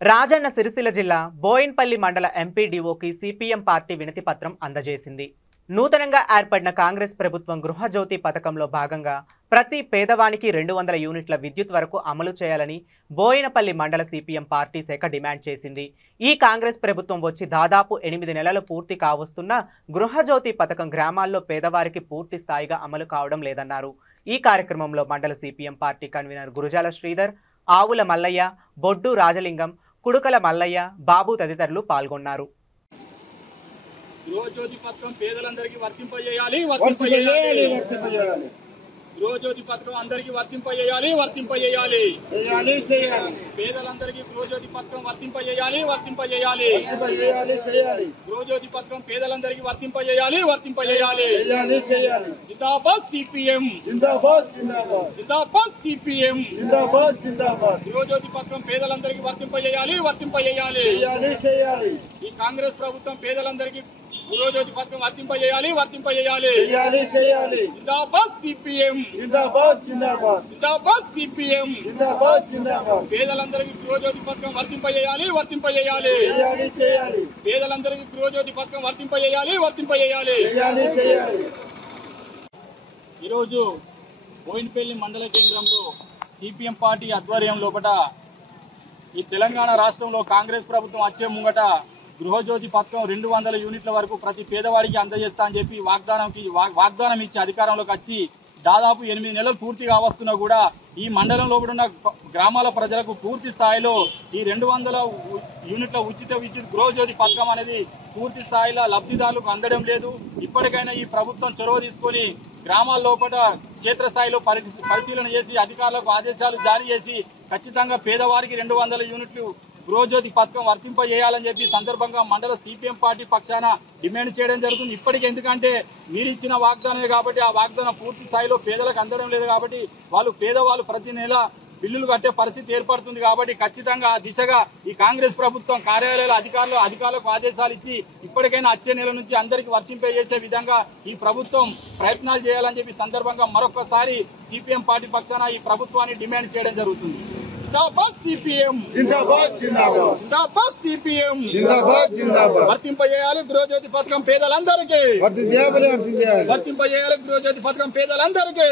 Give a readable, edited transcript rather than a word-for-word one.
రాజన్న సిరిసిల్ల జిల్లా బోయిన్పల్లి మండల ఎంపీడీఓకి CPM party వినతి పత్రం అందజేసింది. నూతనంగా ఏర్పడిన కాంగ్రెస్ ప్రభుత్వం గృహజ్యోతి పథకంలో భాగంగా ప్రతి పేదవానికి 200 యూనిట్ల విద్యుత్ వరకు అమలు చేయాలని బోయినపల్లి మండల సిపిఎం పార్టీ శాఖ డిమాండ్ చేసింది. ఈ కాంగ్రెస్ ప్రభుత్వం వచ్చి దాదాపు 8 నెలలు పూర్తి కావస్తున్న గృహజ్యోతి పథకం గ్రామాల్లో పేదవారికి పూర్తి స్థాయిగా అమలు కావడం లేదన్నారు. ఈ కార్యక్రమంలో మండల CPM party convener Gurujala Sridhar, ఆవుల మల్లయ్య, బొడ్డు రాజలింగం, కుడుకల మల్లయ్య, బాబు తదితరులు పాల్గొన్నారు. గృహజ్యోతి పథకం పేదలందరికీ వర్తింపజేయాలి. గృహజ్యోతి పథకం అందరికీ వర్తింపజేయాలి. పేదలందరికీ గృహజ్యోతి పథకం వర్తింపజేయాలి. గృహజ్యోతి పథకం పేదలందరికీ వర్తింపజేయాలి. జిందాబాద్ సిపిఎం, జిందాబాద్ సిపిఎం. గృహజ్యోతి పథకం పేదలందరికీ వర్తింపజేయాలి. ఈ కాంగ్రెస్ ప్రభుత్వం పేదలందరికీ గృహజ్యోతి పథకం వర్తింపజేయాలి. జిందాబాద్ సిపిఎం, జిందాబాద్ సిపిఎం. పేదలందరికీ గృహజ్యోతి పథకం వర్తింపజేయాలి. పేదలందరికీ గృహజ్యోతి పథకం వర్తింపజేయాలి. ఈరోజు బోయినపల్లి మండల కేంద్రంలో సిపిఎం పార్టీ ఆధ్వర్యం లోపల ఈ తెలంగాణ రాష్ట్రంలో కాంగ్రెస్ ప్రభుత్వం వచ్చే ముంగట గృహజ్యోతి పథకం 200 యూనిట్ల వరకు ప్రతి పేదవాడికి అందజేస్తా అని చెప్పి వాగ్దానం ఇచ్చి అధికారంలోకి వచ్చి దాదాపు 8 నెలలు పూర్తిగా వస్తున్నా కూడా ఈ మండలంలో ఉన్న గ్రామాల ప్రజలకు పూర్తి స్థాయిలో ఈ 200 యూనిట్ల ఉచిత విద్యుత్ గృహజ్యోతి పథకం అనేది పూర్తి స్థాయిలో లబ్ధిదారులకు అందడం లేదు. ఇప్పటికైనా ఈ ప్రభుత్వం చొరవ తీసుకొని గ్రామాల లోపల క్షేత్రస్థాయిలో పరిశీలన చేసి అధికారులకు ఆదేశాలు జారీ చేసి ఖచ్చితంగా పేదవారికి 200 యూనిట్లు గృహజ్యోతి పథకం వర్తింపజేయాలని చెప్పి సందర్భంగా మండల సిపిఎం పార్టీ పక్షాన డిమాండ్ చేయడం జరుగుతుంది. ఇప్పటికీ ఎందుకంటే మీరు ఇచ్చిన వాగ్దానమే కాబట్టి ఆ వాగ్దానం పూర్తి స్థాయిలో పేదలకు అందడం లేదు కాబట్టి పేదవాళ్ళు ప్రతి నెల బిల్లులు కట్టే పరిస్థితి ఏర్పడుతుంది. కాబట్టి ఖచ్చితంగా ఆ దిశగా ఈ కాంగ్రెస్ ప్రభుత్వం కార్యాలయాల అధికారులకు ఆదేశాలు ఇచ్చి ఇప్పటికైనా వచ్చే నెల నుంచి అందరికీ వర్తింపజేసే విధంగా ఈ ప్రభుత్వం ప్రయత్నాలు చేయాలని చెప్పి సందర్భంగా మరొకసారి సిపిఎం పార్టీ పక్షాన ఈ ప్రభుత్వాన్ని డిమాండ్ చేయడం జరుగుతుంది. జిందాబాద్ సిపిఎం, జిందాబాద్ సిపిఎం. వర్తింపజేయాలి గృహజ్యోతి పథకం పేదలందరికీ, వర్తింపజేయాలి గృహజ్యోతి పథకం పేదలందరికీ.